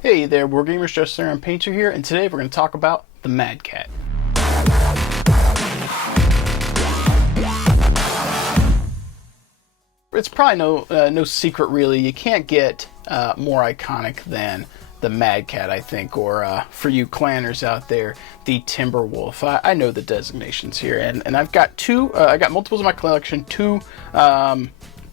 Hey there, Wargamers, Just and Painter here, and today we're going to talk about the Mad Cat. It's probably no secret really. You can't get more iconic than the Mad Cat, I think, or for you clanners out there, the Timberwolf. I know the designations here, and I've got two. I got multiples in my collection. Two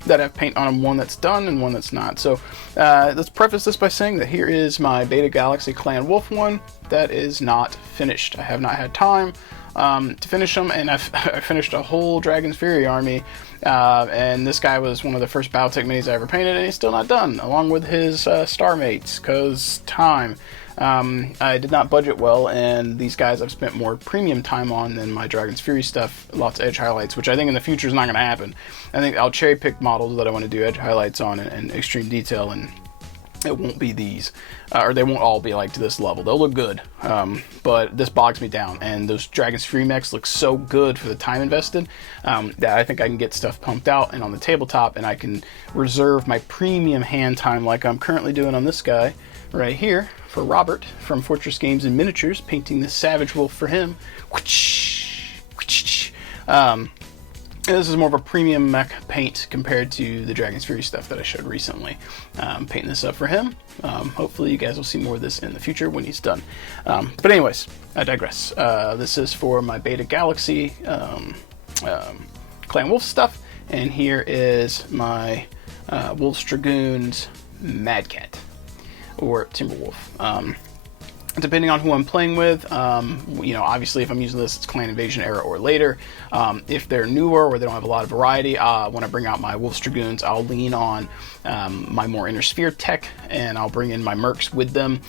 that have paint on them, one that's done and one that's not. So let's preface this by saying that here is my Beta Galaxy Clan Wolf one that is not finished. I have not had time to finish them, and I finished a whole Dragon's Fury army, and this guy was one of the first Battletech minis I ever painted, and he's still not done, along with his star mates, because time. I did not budget well, and these guys I've spent more premium time on than my Dragon's Fury stuff, lots of edge highlights, which I think in the future is not going to happen. I think I'll cherry pick models that I want to do edge highlights on and extreme detail, and it won't be these, or they won't all be like to this level. They'll look good, but this bogs me down, and those Dragon's Fury mechs look so good for the time invested that I think I can get stuff pumped out and on the tabletop, and I can reserve my premium hand time like I'm currently doing on this guy right here for Robert from Fortress Games and Miniatures, painting the Savage Wolf for him. This is more of a premium mech paint compared to the Dragon's Fury stuff that I showed recently. Painting this up for him. Hopefully you guys will see more of this in the future when he's done. But anyways, I digress. This is for my Beta Galaxy Clan Wolf stuff, and here is my Wolf's Dragoons Mad Cat, or Timberwolf. Depending on who I'm playing with, obviously if I'm using this, it's Clan Invasion era or later. If they're newer or they don't have a lot of variety, when I bring out my Wolf's Dragoons, I'll lean on my more Inner Sphere tech, and I'll bring in my Mercs with them.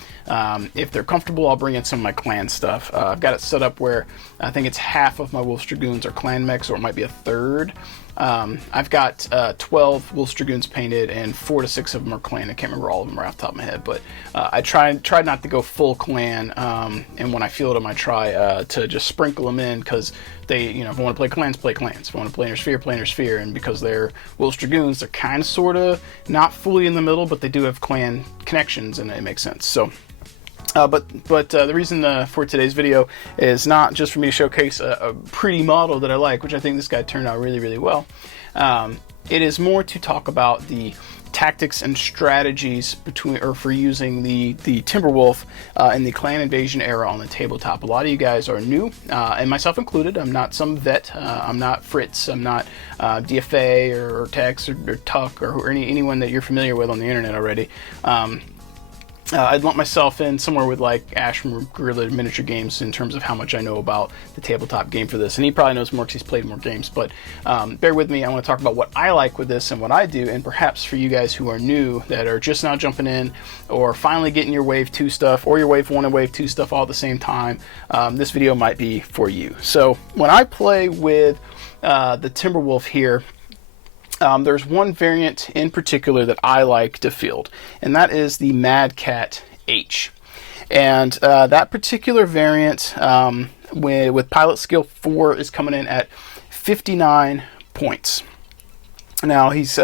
If they're comfortable, I'll bring in some of my Clan stuff. I've got it set up where I think it's half of my Wolf's Dragoons are Clan mechs, or it might be a third. I've got 12 Wolf's Dragoons painted, and 4 to 6 of them are Clan. I can't remember all of them right off the top of my head, but I tried not to go full Clan, and when I field them, I try to just sprinkle them in, because they, if I want to play Clans, play Clans. If I want to play Inner Sphere, and because they're Wolf's Dragoons, they're kind of, sort of, not fully in the middle, but they do have Clan connections, and it makes sense. So. But the reason for today's video is not just for me to showcase a pretty model that I like, which I think this guy turned out really, really well. It is more to talk about the tactics and strategies for using the Timberwolf in the Clan Invasion era on the tabletop. A lot of you guys are new, and myself included. I'm not some vet. I'm not Fritz. I'm not DFA or Tex or Tuck or anyone that you're familiar with on the internet already. I'd lump myself in somewhere with like Ash from Guerrilla Miniature Games in terms of how much I know about the tabletop game for this, and he probably knows more because he's played more games, but bear with me. I want to talk about what I like with this and what I do, and perhaps for you guys who are new, that are just now jumping in, or finally getting your Wave 2 stuff, or your Wave 1 and Wave 2 stuff all at the same time, this video might be for you. So when I play with the Timberwolf here, there's one variant in particular that I like to field, and that is the Mad Cat H. And that particular variant with pilot skill 4 is coming in at 59 points. Now he's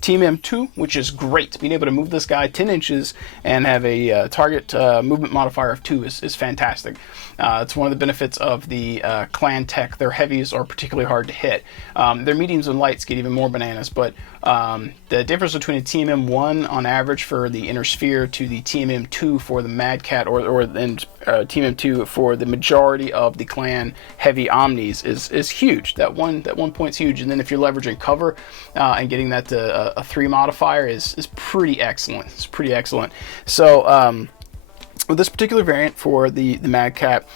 Team M2, which is great. Being able to move this guy 10 inches and have a target movement modifier of 2 is fantastic. It's one of the benefits of the Clan tech. Their heavies are particularly hard to hit. Their mediums and lights get even more bananas, but the difference between a Team M1 on average for the Inner Sphere to the Team M2 for the Mad Cat, or Team M2 for the majority of the Clan heavy Omnis is huge. That one point's huge, and then if you're leveraging cover and getting that to a 3 modifier is pretty excellent. It's pretty excellent. So with this particular variant for the Mad Cat,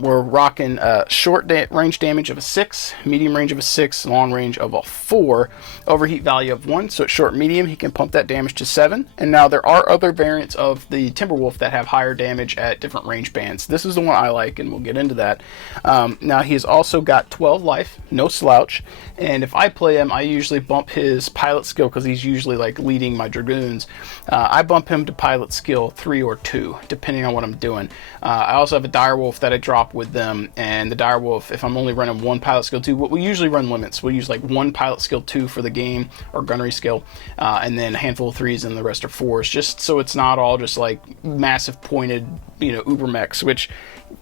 we're rocking short range damage of a 6, medium range of a 6, long range of a 4, overheat value of 1. So at short medium, he can pump that damage to 7. And now there are other variants of the Timberwolf that have higher damage at different range bands. This is the one I like, and we'll get into that. Now he's also got 12 life, no slouch. And if I play him, I usually bump his pilot skill, because he's usually like leading my Dragoons. I bump him to pilot skill 3 or 2, depending depending on what I'm doing. I also have a direwolf that I drop with them, and the direwolf, if I'm only running one pilot skill 2, we usually run limits. We'll use like one pilot skill 2 for the game, or gunnery skill, and then a handful of 3s, and the rest are 4s, just so it's not all just like massive pointed, uber mechs, which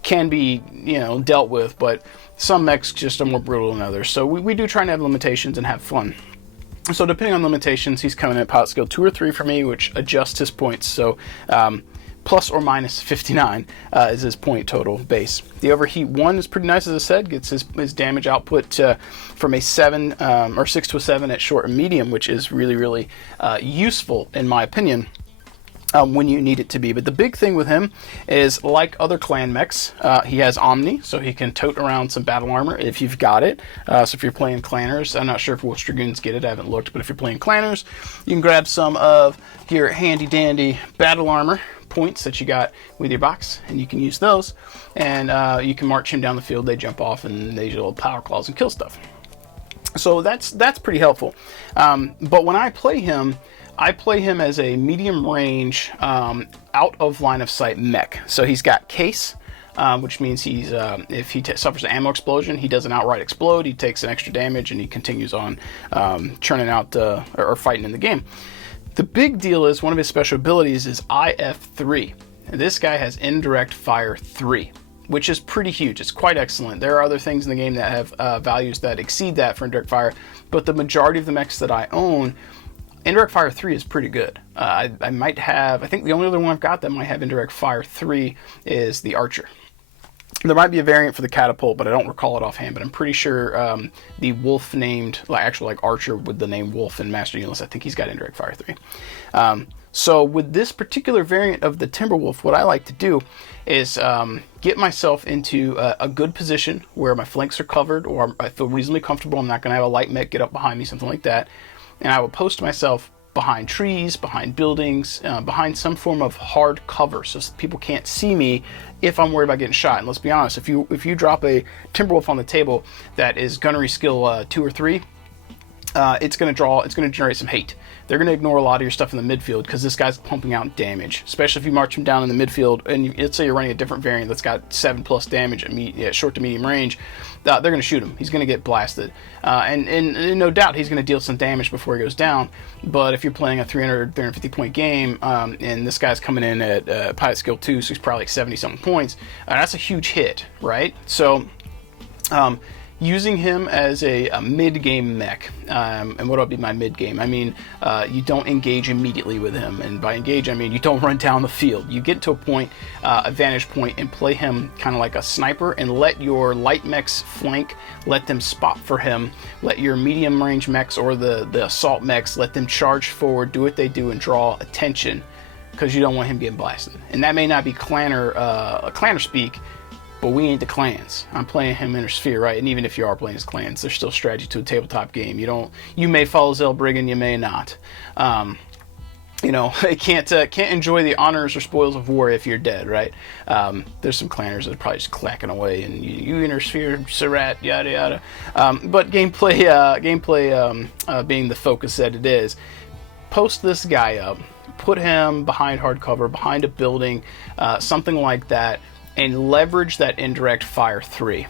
can be, dealt with, but some mechs just are more brutal than others. So we do try and have limitations and have fun. So depending on limitations, he's coming in at pilot skill 2 or 3 for me, which adjusts his points. So plus or minus 59 is his point total base. The overheat 1 is pretty nice, as I said. Gets his damage output from a 7 or 6 to a 7 at short and medium, which is really, really useful in my opinion. When you need it to be. But the big thing with him is, like other clan mechs, he has Omni, so he can tote around some battle armor if you've got it. So if you're playing clanners, I'm not sure if Wolf Dragoons get it, I haven't looked, but if you're playing clanners, you can grab some of your handy dandy battle armor points that you got with your box, and you can use those, and you can march him down the field. They jump off and they do little power claws and kill stuff. So that's pretty helpful. But when I play him as a medium range, out of line of sight mech. So he's got case, which means he's if he suffers an ammo explosion, he doesn't outright explode. He takes an extra damage and he continues on churning out or fighting in the game. The big deal is one of his special abilities is IF3. And this guy has Indirect Fire 3, which is pretty huge. It's quite excellent. There are other things in the game that have values that exceed that for Indirect Fire, but the majority of the mechs that I own, Indirect Fire 3 is pretty good. I think the only other one I've got that might have Indirect Fire 3 is the Archer. There might be a variant for the Catapult, but I don't recall it offhand, but I'm pretty sure the Wolf named, Archer with the name Wolf in Master Units, I think he's got Indirect Fire 3. So with this particular variant of the Timberwolf, what I like to do is get myself into a good position where my flanks are covered, or I feel reasonably comfortable. I'm not going to have a light mech get up behind me, something like that. And I will post myself behind trees, behind buildings, behind some form of hard cover, so people can't see me if I'm worried about getting shot. And let's be honest, if you drop a Timberwolf on the table that is gunnery skill 2 or 3, it's going to generate some hate. They're going to ignore a lot of your stuff in the midfield because this guy's pumping out damage, especially if you march him down in the midfield and let's say you're running a different variant that's got 7+ damage at short to medium range. They're going to shoot him. He's going to get blasted. And no doubt he's going to deal some damage before he goes down. But if you're playing a 350 point game and this guy's coming in at pilot skill 2, so he's probably like 70-something points, that's a huge hit, right? So using him as a mid-game mech, and what would be my mid-game? I mean, you don't engage immediately with him, and by engage I mean you don't run down the field. You get to a point, a vantage point, and play him kind of like a sniper, and let your light mechs flank, let them spot for him, let your medium range mechs or the assault mechs, let them charge forward, do what they do, and draw attention, because you don't want him getting blasted. And that may not be clanner speak, but we ain't the clans. I'm playing him in Sphere, right? And even if you are playing as clans, there's still strategy to a tabletop game. You may follow Zellbriggen, you may not. Can't enjoy the honors or spoils of war if you're dead, right? There's some clanners that are probably just clacking away, and you enter Sphere, Surratt, yada yada. But gameplay being the focus that it is, post this guy up, put him behind hardcover, behind a building, something like that, and leverage that Indirect Fire 3.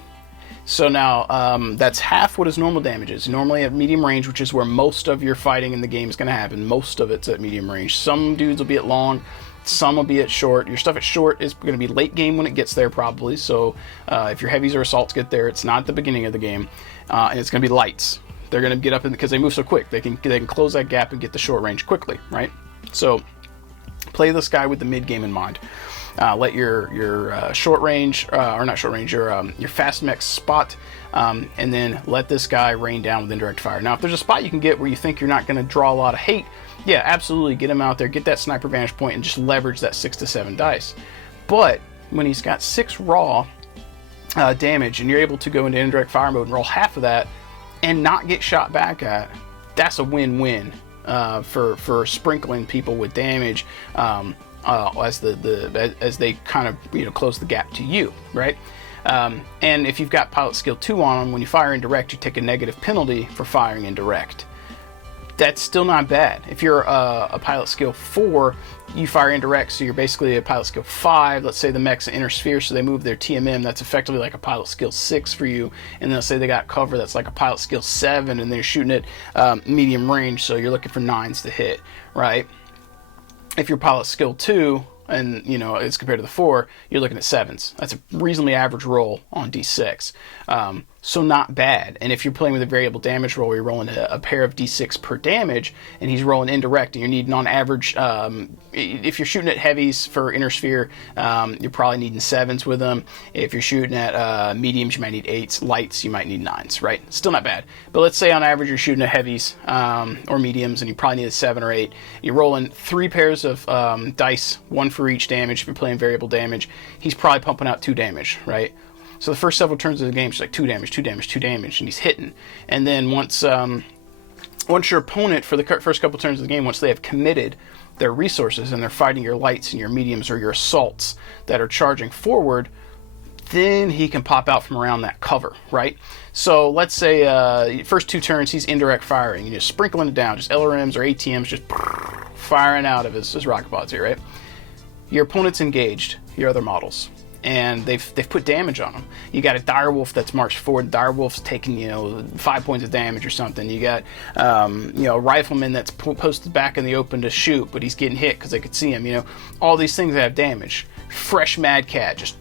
So now that's half what his normal damage is. Normally at medium range, which is where most of your fighting in the game is going to happen, most of it's at medium range. Some dudes will be at long, some will be at short. Your stuff at short is going to be late game when it gets there probably, so if your heavies or assaults get there, it's not at the beginning of the game, and it's going to be lights. They're going to get up because they move so quick. They can close that gap and get the short range quickly, right? So play this guy with the mid game in mind. Let your short range, or not short range, your fast mech spot, and then let this guy rain down with Indirect Fire. Now, if there's a spot you can get where you think you're not going to draw a lot of hate, yeah, absolutely, get him out there, get that sniper vantage point, and just leverage that 6 to 7 dice. But when he's got 6 raw damage, and you're able to go into Indirect Fire mode and roll half of that, and not get shot back at, that's a win-win for sprinkling people with damage. As they kind of close the gap to you, right? And if you've got pilot skill 2 on them, when you fire indirect, you take a negative penalty for firing indirect. that's still not bad. If you're a pilot skill 4, you fire indirect, so you're basically a pilot skill 5. Let's say the mech's an inner sphere, so they move their TMM. That's effectively like a pilot skill 6 for you. And then let's say they got cover, that's like a pilot skill 7, and they're shooting at medium range, so you're looking for 9s to hit, right? If you're pilot skill 2, and you know it's compared to the 4, you're looking at 7s. That's a reasonably average roll on D6. So not bad. And if you're playing with a variable damage roll, you're rolling a pair of D6 per damage, and he's rolling indirect, and you're needing on average, if you're shooting at heavies for inner sphere, you're probably needing 7s with them. If you're shooting at mediums, you might need 8s. Lights, you might need 9s, right? Still not bad. But let's say on average you're shooting at heavies or mediums, and you probably need a 7 or 8. You're rolling 3 pairs of dice, 1 for each damage. If you're playing variable damage, he's probably pumping out 2 damage, right? So the first several turns of the game, it's like 2 damage, 2 damage, 2 damage, and he's hitting. And then once your opponent, for the first couple turns of the game, once they have committed their resources and they're fighting your lights and your mediums or your assaults that are charging forward, then he can pop out from around that cover, right? So let's say first 2 turns he's indirect firing, and you're sprinkling it down, just LRMs or ATMs just firing out of his rocket pods here, right? Your opponent's engaged, your other models, and they've put damage on them. You got a direwolf that's marched forward. Direwolf's taking 5 points of damage or something. You got a rifleman that's posted back in the open to shoot, but he's getting hit because they could see him. All these things that have damage. Fresh Mad Cat just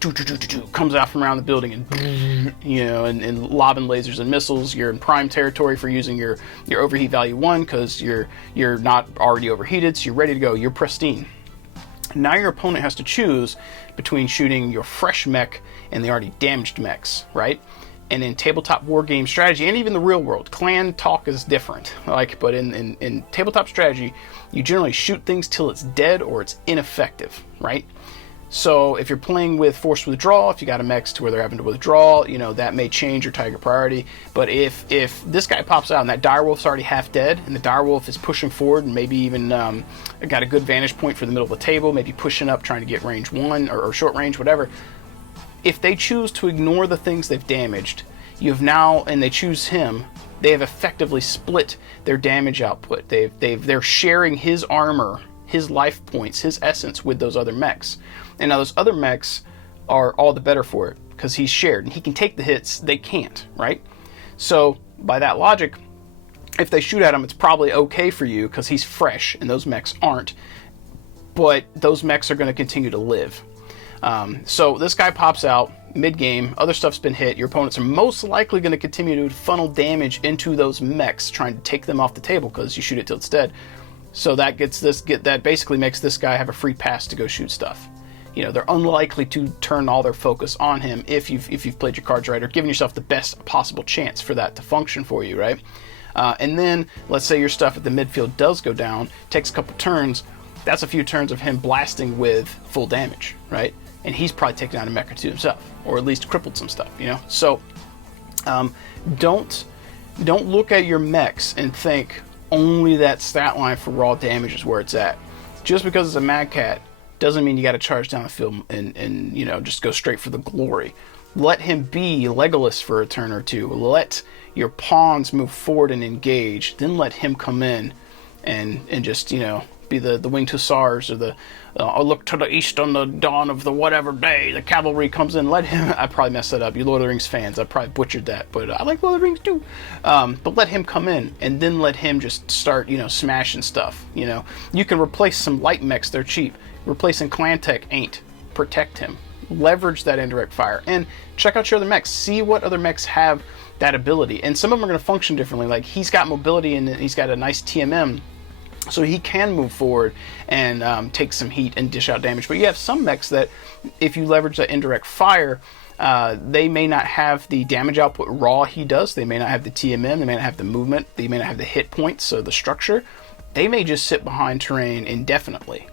comes out from around the building and lobbing lasers and missiles. You're in prime territory for using your overheat value 1 because you're not already overheated, so you're ready to go. You're pristine. Now your opponent has to choose between shooting your fresh mech and the already damaged mechs, right? And in tabletop war game strategy, and even the real world, clan talk is different. But in tabletop strategy, you generally shoot things till it's dead or it's ineffective, right? So if you're playing with forced withdrawal, if you got a mechs to where they're having to withdraw, that may change your tiger priority. But if this guy pops out and that direwolf's already half dead, and the direwolf is pushing forward and maybe even got a good vantage point for the middle of the table, maybe pushing up trying to get range 1 or short range, whatever. If they choose to ignore the things they've damaged, and they choose him, they have effectively split their damage output. They're sharing his armor, his life points, his essence with those other mechs. And now those other mechs are all the better for it because he's shared and he can take the hits they can't, right? So by that logic, if they shoot at him, it's probably okay for you because he's fresh and those mechs aren't. But those mechs are going to continue to live. So this guy pops out mid-game, other stuff's been hit, your opponents are most likely going to continue to funnel damage into those mechs, trying to take them off the table because you shoot it till it's dead. So that basically makes this guy have a free pass to go shoot stuff. They're unlikely to turn all their focus on him if you've played your cards right or given yourself the best possible chance for that to function for you, right? And then let's say your stuff at the midfield does go down, takes a couple turns. That's a few turns of him blasting with full damage, right? And he's probably taken out a mech or 2 himself, or at least crippled some stuff, So don't look at your mechs and think only that stat line for raw damage is where it's at. Just because it's a Mad Cat doesn't mean you got to charge down the field and just go straight for the glory. Let him be Legolas for a turn or 2. Let your pawns move forward and engage. Then let him come in and just be the winged hussars or the look to the east on the dawn of the whatever day. The cavalry comes in. Let him. I probably messed that up. You Lord of the Rings fans, I probably butchered that, but I like Lord of the Rings too. But let him come in and then let him just start smashing stuff. You can replace some light mechs. They're cheap. Replacing clan tech ain't. Protect him. Leverage that indirect fire and check out your other mechs. See what other mechs have that ability, and some of them are going to function differently. Like he's got mobility and he's got a nice TMM, so he can move forward and take some heat and dish out damage. But you have some mechs that, if you leverage that indirect fire, they may not have the damage output raw he does. They may not have the TMM. They may not have the movement. They may not have the hit points, so the structure. They may just sit behind terrain indefinitely.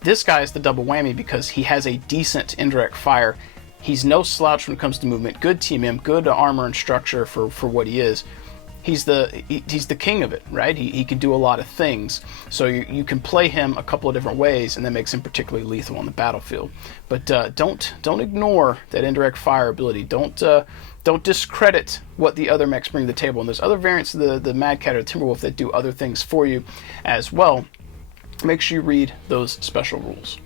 This guy is the double whammy because he has a decent indirect fire. He's no slouch when it comes to movement. Good TMM, good armor and structure for what he is. he's the king of it, right? He can do a lot of things. So you can play him a couple of different ways, and that makes him particularly lethal on the battlefield. But don't ignore that indirect fire ability. Don't discredit what the other mechs bring to the table. And there's other variants of the Mad Cat or the Timberwolf that do other things for you as well. Make sure you read those special rules.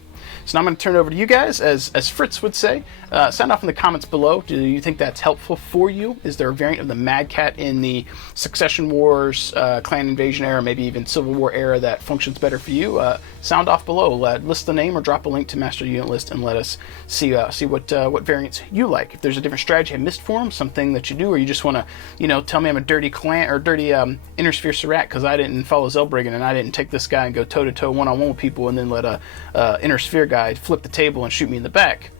So now I'm going to turn it over to you guys. As Fritz would say, sound off in the comments below. Do you think that's helpful for you? Is there a variant of the Mad Cat in the Succession Wars, Clan Invasion era, maybe even Civil War era that functions better for you? Sound off below. List the name or drop a link to Master Unit List and let us see what variants you like. If there's a different strategy I missed for them, something that you do, or you just want to, tell me I'm a dirty clan or dirty Intersphere Surratt because I didn't follow Zellbriggen and I didn't take this guy and go toe-to-toe one-on-one with people and then let a Intersphere guy flip the table and shoot me in the back,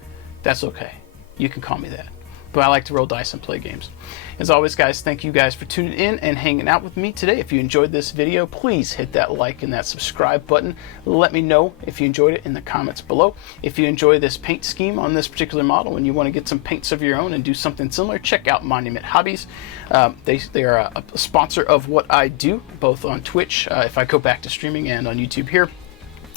that's okay. You can call me that. But I like to roll dice and play games. As always, guys, thank you guys for tuning in and hanging out with me today. If you enjoyed this video, please hit that like and that subscribe button. Let me know if you enjoyed it in the comments below. If you enjoy this paint scheme on this particular model and you want to get some paints of your own and do something similar, check out Monument Hobbies. They are a sponsor of what I do, both on Twitch, if I go back to streaming, and on YouTube here.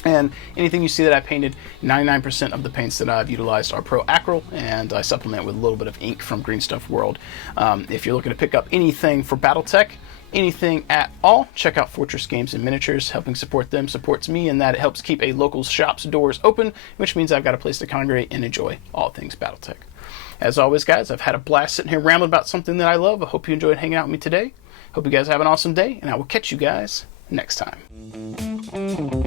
And anything you see that I painted, 99% of the paints that I've utilized are Pro Acryl, and I supplement with a little bit of ink from Green Stuff World. If you're looking to pick up anything for Battletech, anything at all, check out Fortress Games and Miniatures. Helping support them supports me in that it helps keep a local shop's doors open, which means I've got a place to congregate and enjoy all things Battletech. As always, guys, I've had a blast sitting here rambling about something that I love. I hope you enjoyed hanging out with me today. Hope you guys have an awesome day, and I will catch you guys next time.